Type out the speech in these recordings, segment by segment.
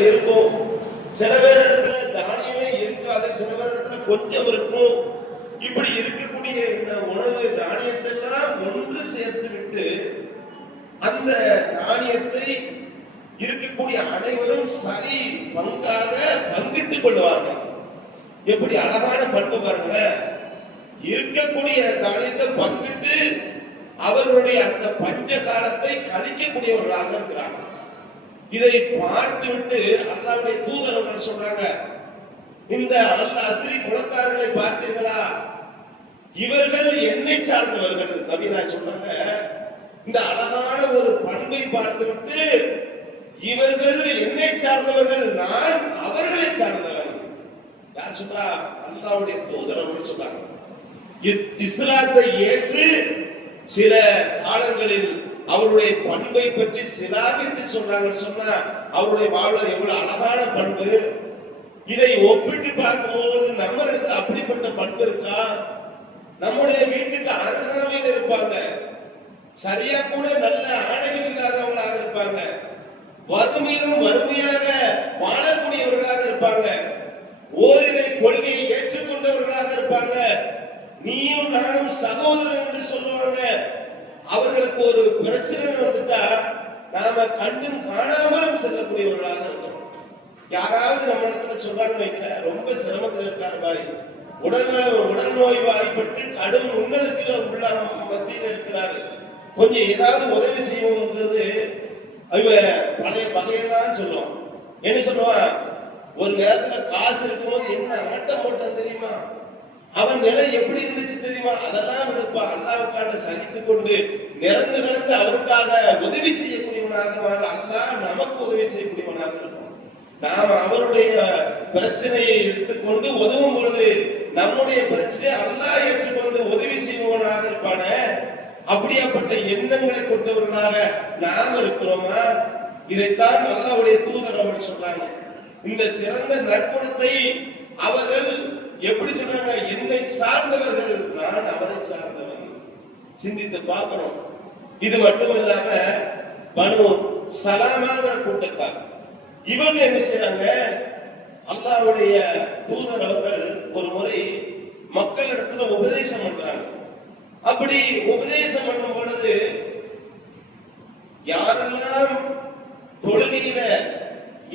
தானியங்கள் இருக்கும், சில பேர் இடத்துல தானியமே இருக்காது, சில பேர் இடத்துல கொஞ்சம் இருக்கும். இப்படி இருக்கக்கூடிய இந்த உணவு தானியத்தெல்லாம் ஒன்று சேர்த்து விட்டு அந்த தானியத்தை இருக்கக்கூடிய அனைவரும் சரி பங்காக பங்கிட்டுக் கொள்வார்கள். எப்படி அழகான பண்பு பாருங்க. இருக்கக்கூடிய தானியத்தை பங்கிட்டு அவர்களுடைய அந்த பஞ்ச காலத்தை கழிக்கக்கூடியவர்களாக இருக்கிறார்கள். இதை பார்த்து விட்டு அல்லாஹ்வுடைய தூதர்கள் சொல்றாங்க, இந்த அஸ்ரி குலத்தார்களை பார்த்தீர்களா, இவர்கள் என்னை சார்ந்தவர்கள். நபினா சொல்றாங்க, இந்த அழகான ஒரு பண்பை பார்த்து விட்டு இவர்கள் என்னை சார்ந்தவர்கள், நான் அவர்களை சார்ந்தவன். யார் சொல்றா? அல்லாஹ்வுடைய தூதர் அவர்கள் சொல்றாங்க. இஸ்லாத்தை ஏற்று சில காலங்களில் அவருடைய பண்பை பற்றி சிலாகித்து சொல்றாங்க. சொன்னா அவருடைய வாழ்வு எவ்வளவு அழகான பண்பு. இதை ஒப்பிட்டு பார்க்கும்போது நம்ம இடத்துல அப்படிப்பட்ட பண்பு இருக்கா? நம்முடைய வீட்டுக்கு அருகாமையில் இருப்பாங்க, சரியா கூட நல்ல ஆடைகள் இல்லாதவங்களாக இருப்பாங்க, வறுமையிலும் வறுமையாக வாழக்கூடியவர்களாக இருப்பாங்க, ஓரிரை கொள்கையை ஏற்றுக்கொண்டவர்களாக இருப்பாங்க, நீயும் நானும் சகோதரன் என்று சொல்லுவாங்க. அவர்களுக்கு ஒரு பிரச்சனை வந்துட்டா நாம கண்டும் காணாமலும் செல்லக்கூடியவர்களாக இருக்கணும். யாராவது நம்ம இடத்துல சொல்றாங்க, ரொம்ப சிரமத்தில் இருக்காரு பாய், உடல் நோய் வாய்ப்பட்டு கடும் உன்னதத்தில் உள்ள மத்தியில் இருக்கிறாரு, கொஞ்சம் ஏதாவது உதவி செய்வோங்கிறது பழைய பகையெல்லாம் சொல்லுவான். என்ன சொல்லுவான்? ஒரு நேரத்துல காசு இருக்கும்போது என்ன ஆட்டம் போட்டான் தெரியுமா, அவன் நிலை எப்படி இருந்துச்சு தெரியுமா, அதெல்லாம் விடுப்பா. அல்லாஹ்வுக்காக சகித்துக் கொண்டு நிறந்து கலந்து அவருக்காக உதவி செய்யக்கூடியவனாக அல்லாஹ் நமக்கு உதவி செய்யக்கூடியவனாக இருக்கும். நாம் அவருடைய பிரச்சனையை எடுத்துக்கொண்டு உதவும் பொழுது நம்முடைய பிரச்சனையை அல்லாஹ் ஏற்றுக்கொண்டு உதவி செய்வனாக இருப்பான. அப்படியாப்பட்ட எண்ணங்களை கொண்டவர்களாக நாம் இருக்கிறோமா? இதைத்தான் அல்லாஹ்வுடைய தூதர் அவர்கள் சொல்றாங்க. இந்த சிறந்த நற்குணத்தை அவர்கள் எப்படி சொன்னாங்க? என்னை சார்ந்தவர்கள், நான் அவரை சார்ந்தவன். சிந்தித்து பார்க்கிறோம். இது மட்டும் இல்லாம பனு சலாமாங்கிற கூட்டத்தார் இவங்க என்ன செய்றாங்க? அல்லாஹ்வுடைய தூதர் அவர்கள் ஒரு முறை மக்களிடத்துல உபதேசம் பண்றாங்க. அப்படி உபதேசம் பண்ணும் பொழுது யாரெல்லாம் தொழுகையில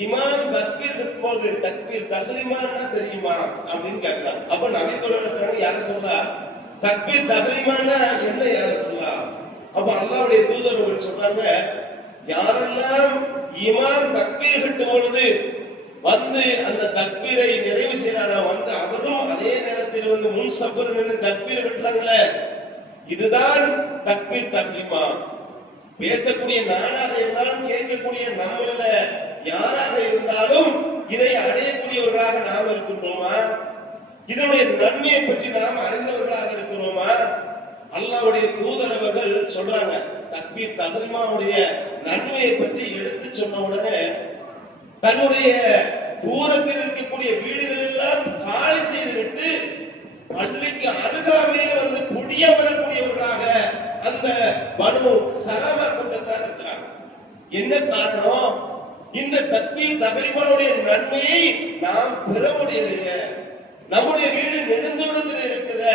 இமாம் தக்பீர் கட்டும்போது தக்பீர் தஹ்லீமான்னா தெரியுமா அப்படின்னு கேட்கிறாங்க. அப்ப நபி தோழர்கள் யார சொல்றா? தக்பீர் தஹ்லீமான்னா என்ன யார சொல்றா? அப்ப அல்லாஹ்வுடைய தூதர்கள் சொல்றாங்க, யாரெல்லாம் இமாம் தக்பீர் கட்டும் பொழுது வந்து அந்த தக்பீரை நிறைவு செய்யறாங்க, வந்து அவரும் அதே நேரத்தில் வந்து முன் சஃபர் நின்று தக்பீர் கட்டுறாங்களே, இதுதான் தக்பீர் தஹ்லீமா. பேசக்கூடிய நானாக இருந்தாலும் கேட்கக்கூடிய நம்மள யாராக இருந்தாலும் இதை அடையக்கூடியவர்களாக நாம் இருக்கின்றோமா? இதனுடைய நன்மையை பற்றி நாம் அறிந்தவர்களாக இருக்கிறோமா? அல்லாஹ்வுடைய தூதர் அவர்கள் சொல்றாங்க, தக்பீர் தஹ்லீமாவுடைய நன்மையை பற்றி எடுத்து சொன்ன உடனே தன்னுடைய தூரத்தில் இருக்கக்கூடிய வீடுகள் எல்லாம் காலி செய்துவிட்டு பள்ளிக்கு அருகாமையில் வந்து குடியமரக்கூடியவர்களாக அந்த பனு சலாமா கூட்டத்தார் இருக்கிறாங்க. என்ன காரணம்? இந்த தக்பீர் தஹ்லீமாவுடைய நன்மையை நாம் பெற முடியலையே. நம்முடைய வீடு நெடுந்தூரத்தில் இருக்குது.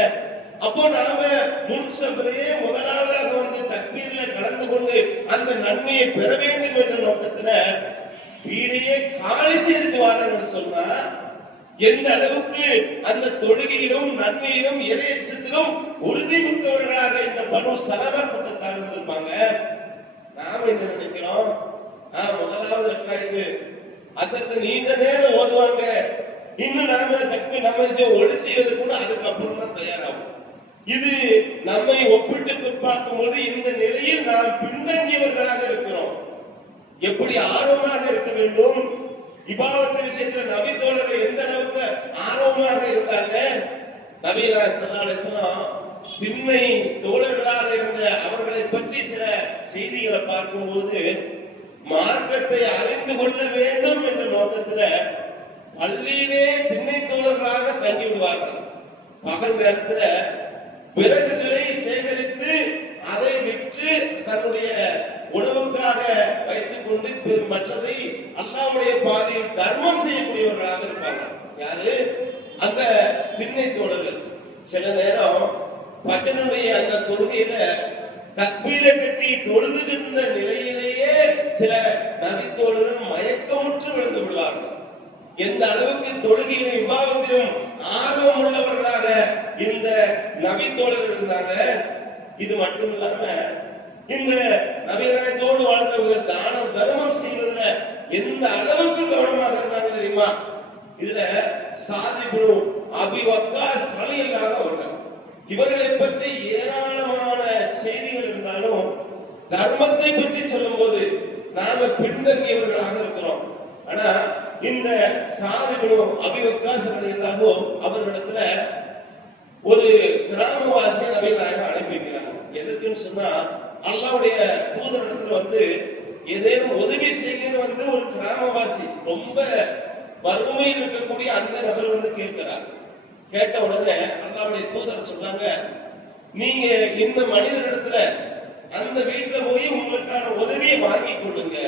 அப்போ நாம முன்சபரே முதலாவதாக வந்து தக்பீர்ல கலந்து கொண்டு அந்த நன்மையை பெற வேண்டும் என்ற நோக்கத்துல வீடையே காலி செய்துட்டு வாரன்னு சொன்னா எந்த அளவுக்கு அந்த தொழுகையிலும் நன்மையிலும் இறையச்சத்திலும் உறுதி மிக்கவர்களாக இந்த பனு சலாமா கூட்டத்தார் இருப்பாங்க. நாம என்ன நினைக்கிறோம்? முதலாவது ரக்காயத்து அசத்து நீண்ட நேரம் ஓதுவாங்க, இன்னும் நாம தக்பீர் நம்ம ஒளிச்சுவது கூட அதுக்கப்புறம் தான் தயாராகும். இது நம்மை ஒப்பிட்டு பார்க்கும்போது இந்த நிலையில் நாம் பின்தங்கியவர்களாக இருக்கிறோம். எப்படி ஆர்வமாக இருக்க வேண்டும் இபாதத் விஷயத்தில் நபி தோழர்கள் எந்த அளவுக்கு ஆர்வமாக இருந்தாங்க? நபியா ஸல்லல்லாஹு அலைஹி வஸல்லம் திண்மை தோழர்களாக இருந்த அவர்களை பற்றி சில செய்திகளை பார்க்கும்போது மார்க்கத்தை அறிந்து கொள்ள வேண்டும் என்ற நோக்கத்துல பள்ளியிலே திண்ணை தோழர்களாக தங்கி விடுவார்கள். பகல் நேரத்துல விறகுகளை சேகரித்து அதை விற்று தன்னுடைய உணவுக்காக வைத்துக் கொண்டு மற்றதை அல்லாஹ்வுடைய பாதையில் தர்மம் செய்யக்கூடியவர்களாக இருப்பாங்க. யாரு? அந்த திண்ணை தோழர்கள். சில நேரம் பஜனுடைய அந்த தொழுகையில தக்பீரை கட்டி தொழுதுகின்ற நிலையிலேயே சில நபித்தோழர்கள் மயக்கமுற்று விழுந்து விடுவார்கள். எந்த அளவுக்கு தொழுகையிலும் விவாதத்திலும் ஆர்வம் உள்ளவர்களாக இந்த நபித்தோழர்கள் இருந்தாங்க. இது மட்டும் இல்லாம இந்த நபிநாயகத்தோடு வாழ்ந்தவர்கள் தானம் தர்மம் செய்வதில் எந்த அளவுக்கு கவனமாக இருந்தாங்க தெரியுமா? இதுல சாதிபுனு அபி வக்காஸ் ரலியல்லாஹு அவர்கள், இவர்களை பற்றி ஏராளமான செய்திகள் இருந்தாலும் தர்மத்தை பற்றி சொல்லும் போது நாம பின்தங்கியவர்களாக இருக்கிறோம். ஆனா இந்த சாதிபுனு அபி வக்காஸ் ரலியல்லாஹு அவர்களிடத்துல ஒரு கிராமவாசியை நபி நாயகம் அனுப்பி வைக்கிறாங்க. எதற்குன்னு சொன்னா, அல்லாஹ்வுடைய தூதரிடத்துல வந்து ஏதேனும் உதவி செய்யணும்னு ஒரு கிராமவாசி ரொம்ப வறுமையில் இருக்கக்கூடிய அந்த நபர் வந்து கேட்கிறார். கேட்ட உடனே அல்லாஹ்வுடைய தூதர் சொல்றாங்க, நீங்க இந்த மனிதரிடத்துல அந்த வீட்டுல போய் உங்களுக்கான உதவியை வாங்கி கொள்ளுங்க.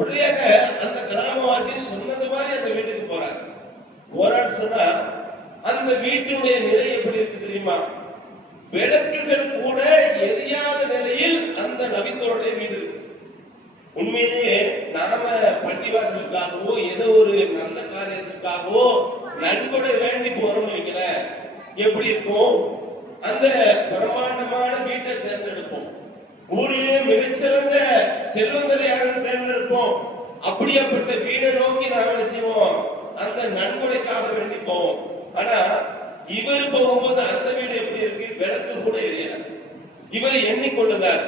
உடனேயாக அந்த கிராமவாசி சொன்னது மாதிரி அந்த வீட்டுக்கு போறார். போறான்னு சொன்னா அந்த வீட்டினுடைய நிலை எப்படி இருக்கு தெரியுமா? விளக்குகள் கூட எரியாத நிலையில் அந்த நபித்தோருடைய வீடு இருக்கு. உண்மையிலேயே நாம பள்ளிவாசலுக்காகவோ ஏதோ ஒரு நல்ல காரியத்துக்காகவோ நண்பனை வேண்டி போறோம்னு வைக்கல, எப்படி இருக்கும்? அந்த பிரம்மாண்டமான வீட்டை தேர்ந்தெடுப்போம். ஊரிலேயே மிகச்சிறந்த செல்வந்தரை யாரும் தேர்ந்தெடுப்போம். அப்படியாப்பட்ட வீடை நோக்கி நாம என்ன செய்வோம்? அந்த நண்பனைக்காக வேண்டி போவோம். ஆனா இவர் போகும்போது அந்த வீடு எப்படி இருக்கு? விளக்கு கூட எரியல. இவர் எண்ணிக்கொள்ளுதார்,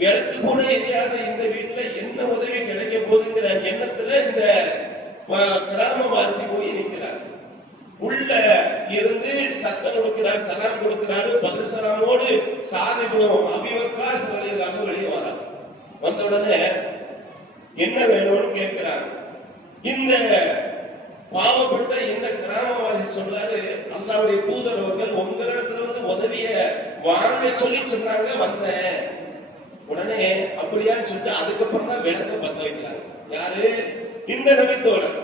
விளக்கு கூட எரியாத இந்த வீட்டுல என்ன உதவி கிடைக்க போகுதுங்கிற எண்ணத்துல இந்த கிராமவாசி போய் நிற்கிறார். உள்ள இருந்து சத்தம் கொடுக்கிறார், சலாம் கொடுக்கிறாரு. பதில் சலாமோடு சாதிபுனம் அபி வக்காஸ் ரலியல்லாஹு வெளியே வரார். வந்த உடனே என்ன வேணும்னு கேட்கிறார். இந்த பாவப்பட்ட இந்த கிராமவாசி சொல்றாரு, அல்லாஹ்வுடைய தூதர் அவர்கள் உங்களிடத்துல வந்து உதவிய வாங்க சொல்லி சொன்னாங்க, வந்தேன். உடனே அப்படியான்னு சொல்லிட்டு அதுக்கப்புறம் தான் விளக்க பத்த வைக்கிறார். யாரு? இந்த நபித்தோழர்.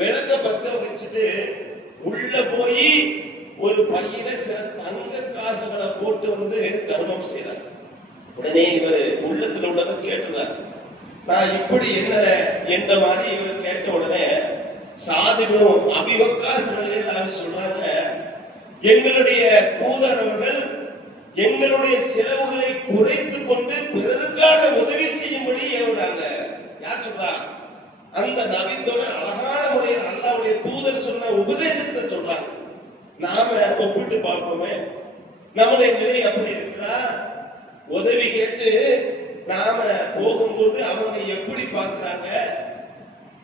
விளக்க பத்த வச்சுட்டு உள்ள போய் ஒரு பையில சில தங்க காசுகளை போட்டு வந்து தர்மம் செய்யறார். உடனே இவர் உள்ளத்துல உள்ளதை கேட்டுதார். நான் இப்படி என்ன என்ற மாதிரி இவர் கேட்ட உடனே சாதிபுனம் அபி வக்காஸ் ரலியல்லாஹு சொல்றாங்க, எங்களுடைய தூதர் அவர்கள் எங்களுடைய செலவுகளை குறைத்துக் கொண்டு பிறருக்காக உதவி செய்யும்படி ஏவுறாங்க. யார் சொல்றா? அந்த நபித்தோழர் அழகான முறையில் அல்லாஹ்வுடைய தூதர் சொன்ன உபதேசத்தை சொல்றாங்க. நாம ஒப்பிட்டு பார்ப்போமே, நம்முடைய நிலை அப்படி இருக்கிறா? உதவி கேட்டு நாம போகும்போது அவங்க எப்படி பார்க்கிறாங்க?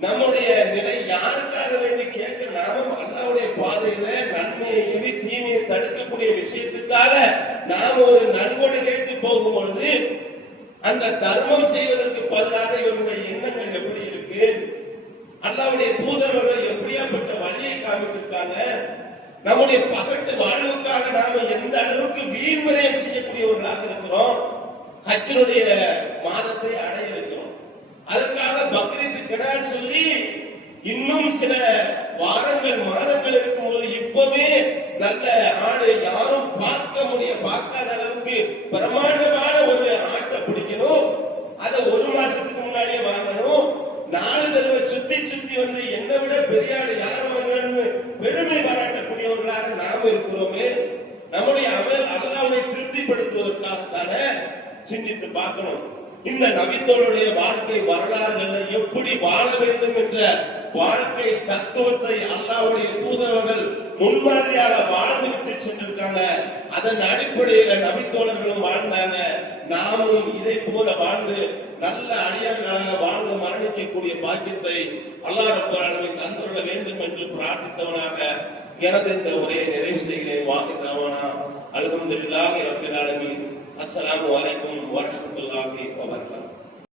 நம்முடைய நிலை யாருக்காக வேண்டி கேட்க நாம அல்லாஹ்வுடைய பாதையில நன்மையை ஏவி தீமையை தடுக்கக்கூடிய விஷயத்துக்காக நாம ஒரு நன்கொடை கேட்டு போகும் பொழுது அந்த தர்மம் செய்வதற்கு பதிலாக இவருடைய எண்ணங்கள் எப்படி இருக்கு? அல்லாஹ்வுடைய தூதர்கள் எப்படியாப்பட்ட வழியை காமித்திருக்காங்க? நம்முடைய பகட்டு வாழ்வுக்காக நாம எந்த அளவுக்கு வீண்விரயம் செய்யக்கூடியவர்களாக இருக்கிறோம்? ஹஜ்ஜினுடைய மாதத்தை அடைய இருக்கிறோம். அதற்காக பக்ரீத் கிடான்னு சொல்லி இன்னும் சில வாரங்கள் மாதங்கள் இருக்கும்போது இப்பவே நல்ல ஆடு யாரும் பார்க்காத அளவுக்கு பிரமாண்டமான ஒரு ஆட்டை பிடிக்கணும். அதை ஒரு மாசத்துக்கு முன்னாடியே வாங்கணும். 4 தடவை சுத்தி வந்து என்னை விட பெரிய ஆடு யார் வாங்கணும்னு பெருமை பாராட்டக்கூடியவர்களாக நாம இருக்கிறோமே. நம்முடைய அமல் அல்லாஹ்வை திருப்திப்படுத்துவதற்காக தானே சிந்தித்து பார்க்கணும். இந்த நபித்தோருடைய வாழ்க்கை வரலாறுகள்ல எப்படி வாழ வேண்டும் என்ற வாழ்க்கை தத்துவத்தை அல்லாஹ்வுடைய தூதர்கள் முன்மாதிரியாக வாழ்ந்துவிட்டு சென்றிருக்காங்க. அதன் அடிப்படையில நபித்தோழர்களும் வாழ்ந்தாங்க. நாமும் இதை போல வாழ்ந்து நல்ல அடியார்களாக வாழ்ந்து மரணிக்கக்கூடிய பாக்கியத்தை அல்லாஹ் ரப்பல் ஆலமீன் தந்துள்ள வேண்டும் என்று பிரார்த்தித்தவனாக எனது இந்த உரையை நிறைவு செய்கிறேன். வாகிதாவானா அல்ஹம்துலில்லாஹி ரப்பில் ஆலமீன். அஸ்ஸலாமு அலைக்கும் வரஹ்மத்துல்லாஹி வபரகாத்துஹு.